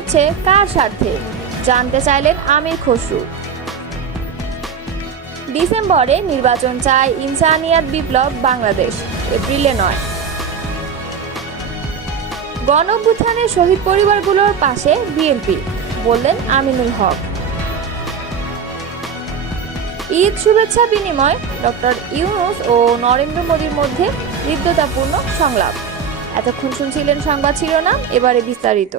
হচ্ছে কার স্বার্থে, জানতে চাইলেন আমির খসরু। ডিসেম্বরে নির্বাচন চায় ইনসানিয়াত বিপ্লব বাংলাদেশ, এপ্রিলে নয়। গণঅভ্যুত্থানের শহীদ পরিবারগুলোর পাশে বিএনপি, বললেন আমিনুল হক। ঈদ শুভেচ্ছা বিনিময়, ডক্টর ইউনূস ও নরেন্দ্র মোদীর মধ্যে হৃদ্যতাপূর্ণ সংলাপ। এতক্ষণ শুনছিলেন সংবাদ শিরোনাম, এবারে বিস্তারিত।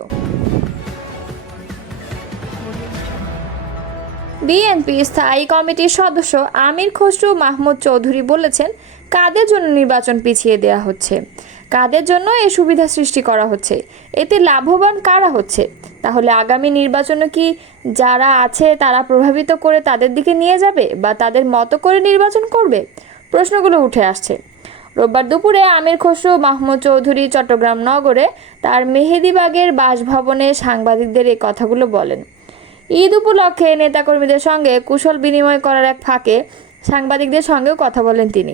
বিএনপি স্থায়ী কমিটির সদস্য আমির খসরু মাহমুদ চৌধুরী বলেছেন, কাদের জন্য নির্বাচন পিছিয়ে দেওয়া হচ্ছে, কাদের জন্য এই সুবিধা সৃষ্টি করা হচ্ছে, এতে লাভবান কারা হচ্ছে, তাহলে আগামী নির্বাচনে কি যারা আছে তারা প্রভাবিত করে তাদের দিকে নিয়ে যাবে বা তাদের মতো করে নির্বাচন করবে? প্রশ্নগুলো উঠে আসছে। রোববার দুপুরে আমির খসরু মাহমুদ চৌধুরী চট্টগ্রাম নগরে তার মেহেদীবাগের বাসভবনে সাংবাদিকদের এই কথাগুলো বলেন। ঈদ উপলক্ষে নেতাকর্মীদের সঙ্গে কুশল বিনিময় করার এক ফাঁকে সাংবাদিকদের সঙ্গেও কথা বলেন তিনি।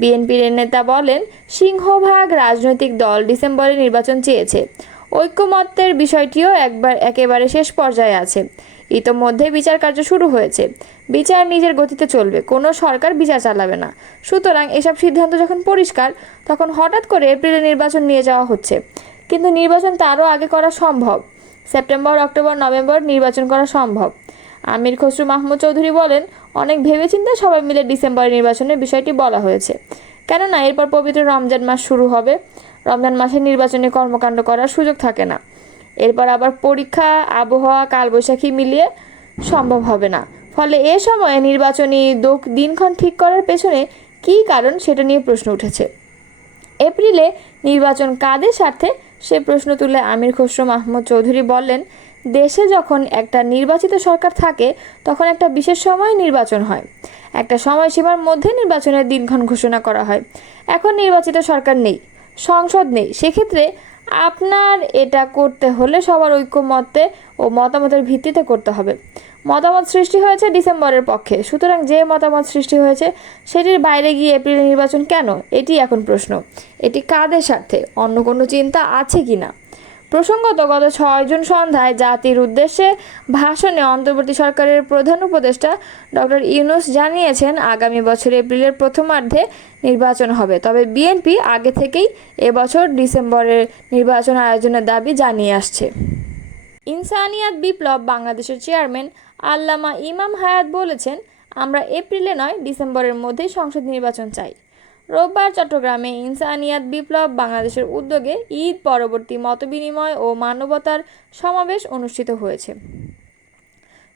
বিএনপির নেতা বলেন, সিংহভাগ রাজনৈতিক দল ডিসেম্বরে নির্বাচন চেয়েছে। ঐক্যমত্যের বিষয়টিও একেবারে শেষ পর্যায়ে আছে। ইতোমধ্যে বিচার কার্য শুরু হয়েছে। বিচার নিজের গতিতে চলবে, কোনো সরকার বিচার চালাবে না। সুতরাং এসব সিদ্ধান্ত যখন পরিষ্কার, তখন হঠাৎ করে এপ্রিলে নির্বাচন নিয়ে যাওয়া হচ্ছে। কিন্তু নির্বাচন তারও আগে করা সম্ভব। সেপ্টেম্বর, অক্টোবর, নভেম্বর নির্বাচন করা সম্ভব। আমির খসরু মাহমুদ চৌধুরী বলেন, অনেক ভেবেচিন্তে সবাই মিলে ডিসেম্বরে নির্বাচনের বিষয়টি বলা হয়েছে। কেননা এরপর পবিত্র রমজান মাস শুরু হবে। রমজান মাসে নির্বাচনী কর্মকাণ্ড করার সুযোগ থাকে না। এরপর আবার পরীক্ষা, আবহাওয়া, কালবৈশাখী মিলিয়ে সম্ভব হবে না। ফলে এ সময়ে নির্বাচনী দিনক্ষণ ঠিক করার পেছনে কী কারণ, সেটা নিয়ে প্রশ্ন উঠেছে। এপ্রিলে নির্বাচন কাদের স্বার্থে, সে প্রশ্ন তুলে আমির খসরু মাহমুদ চৌধুরী বললেন, দেশে যখন একটা নির্বাচিত সরকার থাকে তখন একটা বিশেষ সময়ে নির্বাচন হয়, একটা সময়সীমার মধ্যে নির্বাচনের দিনক্ষণ ঘোষণা করা হয়। এখন নির্বাচিত সরকার নেই, সংসদ নেই, সেক্ষেত্রে আপনার এটা করতে হলে সবার ঐক্যমত্যে ও মতামতের ভিত্তিতে করতে হবে। মতামত সৃষ্টি হয়েছে ডিসেম্বরের পক্ষে, সুতরাং যে মতামত সৃষ্টি হয়েছে সেটির বাইরে গিয়ে এপ্রিলে নির্বাচন কেন, এটি এখন প্রশ্ন। এটি কাদের স্বার্থে, অন্য কোনো চিন্তা আছে কি না? প্রসঙ্গত, গত 6 জুন সন্ধ্যায় জাতির উদ্দেশ্যে ভাষণে অন্তর্বর্তী সরকারের প্রধান উপদেষ্টা ডক্টর ইউনূস জানিয়েছেন, আগামী বছর এপ্রিলের প্রথমার্ধে নির্বাচন হবে। তবে বিএনপি আগে থেকেই এবছর ডিসেম্বরের নির্বাচন আয়োজনের দাবি জানিয়ে আসছে। ইনসানিয়াত বিপ্লব বাংলাদেশের চেয়ারম্যান আল্লামা ইমাম হায়াত বলেছেন, আমরা এপ্রিলে নয় ডিসেম্বরের মধ্যেই সংসদ নির্বাচন চাই। রোববার চট্টগ্রামে ইনসানিয়াত বিপ্লব বাংলাদেশের উদ্যোগে ঈদ পরবর্তী মতবিনিময় ও মানবতার সমাবেশ অনুষ্ঠিত হয়েছে।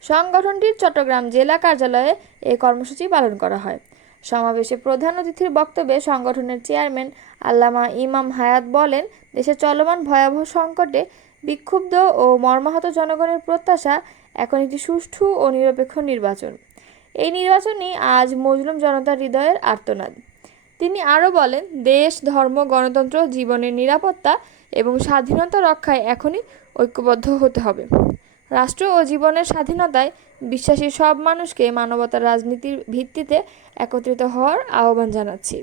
সংগঠনটির চট্টগ্রাম জেলা কার্যালয়ে এই কর্মসূচি পালন করা হয়। সমাবেশে প্রধান অতিথির বক্তব্যে সংগঠনের চেয়ারম্যান আল্লামা ইমাম হায়াত বলেন, দেশে চলমান ভয়াবহ সংকটে বিক্ষুব্ধ ও মর্মাহত জনগণের প্রত্যাশা এখন একটি সুষ্ঠু ও নিরপেক্ষ নির্বাচন। এই নির্বাচনই আজ মজলুম জনতার হৃদয়ের আর্তনাদ। তিনি আরও বলেন, দেশ, ধর্ম, গণতন্ত্র, জীবনের নিরাপত্তা এবং স্বাধীনতা রক্ষায় এখনই ঐক্যবদ্ধ হতে হবে। রাষ্ট্র ও জীবনের স্বাধীনতায় বিশ্বাসী সব মানুষকে মানবতার রাজনীতির ভিত্তিতে একত্রিত হওয়ার আহ্বান জানাচ্ছি।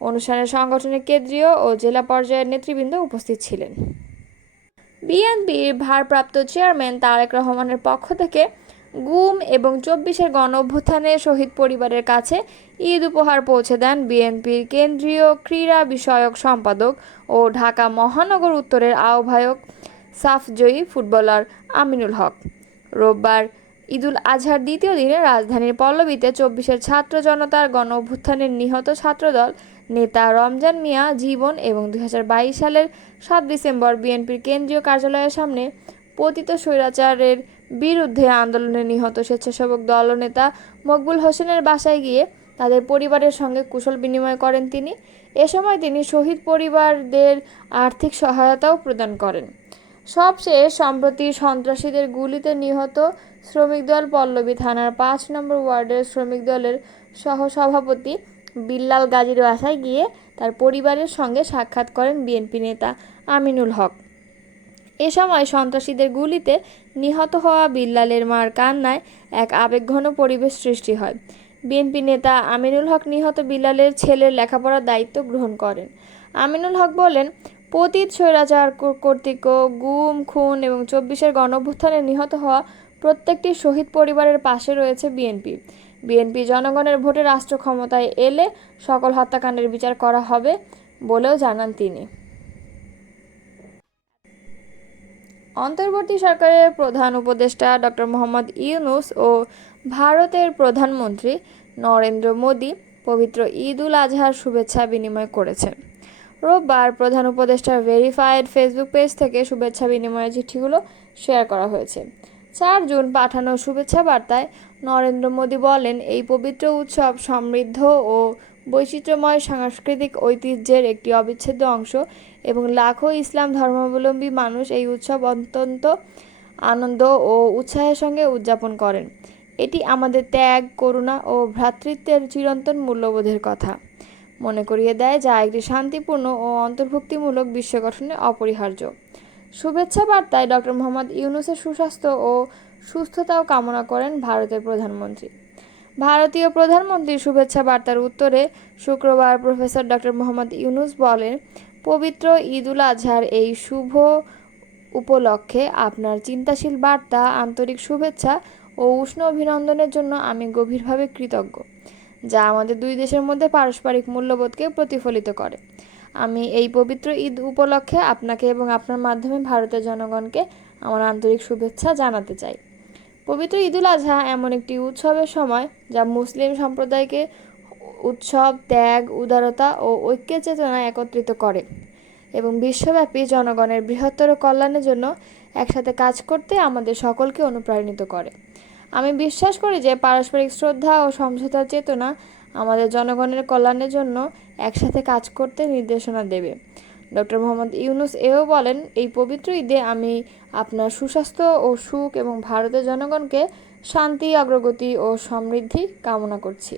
অনুষ্ঠানে সংগঠনের কেন্দ্রীয় ও জেলা পর্যায়ের নেতৃবৃন্দ উপস্থিত ছিলেন। বিএনপির ভারপ্রাপ্ত চেয়ারম্যান তারেক রহমানের পক্ষ থেকে গুম এবং 24-এর গণঅভ্যুত্থানের শহীদ পরিবারের কাছে ঈদ উপহার পৌঁছে দেন বিএনপির কেন্দ্রীয় ক্রীড়া বিষয়ক সম্পাদক ও ঢাকা মহানগর উত্তরের আহ্বায়ক সাফজয়ী ফুটবলার আমিনুল হক। রোববার ঈদুল আজহার দ্বিতীয় দিনে রাজধানীর পল্লবীতে 24-এর ছাত্র জনতার গণঅভ্যুত্থানের নিহত ছাত্রদল নেতা রমজান মিয়া জীবন এবং 2022 সালের 7 ডিসেম্বর বিএনপির কেন্দ্রীয় কার্যালয়ের সামনে পতিত স্বৈরাচারের বিরুদ্ধে আন্দোলনে নিহত স্বেচ্ছাসেবক দলনেতা মকবুল হোসেনের বাসায় গিয়ে তাদের পরিবারের সঙ্গে কুশল বিনিময় করেন তিনি। এ সময় তিনি শহীদ পরিবারদের আর্থিক সহায়তাও প্রদান করেন। সবশেষ সম্প্রতি সন্ত্রাসীদের গুলিতে নিহত শ্রমিক দল পল্লবী থানার 5 নম্বর ওয়ার্ডের শ্রমিক দলের সহসভাপতি বিল্লাল গাজীর বাসায় গিয়ে তার পরিবারের সঙ্গে সাক্ষাৎ করেন বিএনপি নেতা আমিনুল হক। এ সময় সন্ত্রাসীদের গুলিতে নিহত হওয়া বিল্লালের মার কান্নায় এক আবেগঘন পরিবেশ সৃষ্টি হয়। বিএনপি নেতা আমিনুল হক নিহত বিল্লালের ছেলের লেখাপড়ার দায়িত্ব গ্রহণ করেন। আমিনুল হক বলেন, পতিত স্বৈরাচার কর্তৃক গুম, খুন এবং 24-এর গণঅভ্যুত্থানে নিহত হওয়া প্রত্যেকটি শহীদ পরিবারের পাশে রয়েছে বিএনপি। বিএনপি জনগণের ভোটে রাষ্ট্র ক্ষমতায় এলে সকল হত্যাকাণ্ডের বিচার করা হবে বলেও জানান তিনি। অন্তর্বর্তী সরকারের প্রধান উপদেষ্টা ডক্টর মোহাম্মদ ইউনূস ও ভারতের প্রধানমন্ত্রী নরেন্দ্র মোদী পবিত্র ঈদ উল আজহার শুভেচ্ছা বিনিময় করেছেন। রোববার প্রধান উপদেষ্টার ভেরিফাইড ফেসবুক পেজ থেকে শুভেচ্ছা বিনিময়ের চিঠিগুলো শেয়ার করা হয়েছে। 4 জুন পাঠানো শুভেচ্ছা বার্তায় নরেন্দ্র মোদী বলেন, এই পবিত্র উৎসব সমৃদ্ধ ও বৈচিত্র্যময় সাংস্কৃতিক ঐতিহ্যের একটি অবিচ্ছেদ্য অংশ এবং লাখো ইসলাম ধর্মাবলম্বী মানুষ এই উৎসব অত্যন্ত আনন্দ ও উৎসাহের সঙ্গে উদযাপন করেন। এটি আমাদের ত্যাগ, করুণা ও ভ্রাতৃত্বের চিরন্তন মূল্যবোধের কথা মনে করিয়ে দেয়, যা একটি শান্তিপূর্ণ ও অন্তর্ভুক্তিমূলক বিশ্ব গঠনে অপরিহার্য। শুভেচ্ছা বার্তায় ডক্টর মোহাম্মদ ইউনূসের সুস্বাস্থ্য ও সুস্থতাও কামনা করেন ভারতের প্রধানমন্ত্রী। ভারতীয় প্রধানমন্ত্রীর শুভেচ্ছা বার্তার উত্তরে শুক্রবার প্রফেসর ডক্টর মোহাম্মদ ইউনূস বলেন, পবিত্র ঈদ উল আজহার এই শুভ উপলক্ষে আপনার চিন্তাশীল বার্তা, আন্তরিক শুভেচ্ছা ও উষ্ণ অভিনন্দনের জন্য আমি গভীরভাবে কৃতজ্ঞ, যা আমাদের দুই দেশের মধ্যে পারস্পরিক মূল্যবোধকে প্রতিফলিত করে। আমি এই পবিত্র ঈদ উপলক্ষে আপনাকে এবং আপনার মাধ্যমে ভারতের জনগণকে আমার আন্তরিক শুভেচ্ছা জানাতে চাই। পবিত্র ঈদ উল আজহা এমন একটি উৎসবের সময় যা মুসলিম সম্প্রদায়কে উৎসব, ত্যাগ, উদারতা ও ঐক্যের চেতনায় একত্রিত করে এবং বিশ্বব্যাপী জনগণের বৃহত্তর কল্যাণের জন্য একসাথে কাজ করতে আমাদের সকলকে অনুপ্রাণিত করে। আমি বিশ্বাস করি যে পারস্পরিক শ্রদ্ধা ও সমঝোতার চেতনা আমাদের জনগণের কল্যাণের জন্য একসাথে কাজ করতে নির্দেশনা দেবে। ডক্টর মোহাম্মদ ইউনূস এও বলেন, এই পবিত্র ঈদে আমি আপনার সুস্বাস্থ্য ও সুখ এবং ভারতের জনগণকে শান্তি, অগ্রগতি ও সমৃদ্ধি কামনা করছি।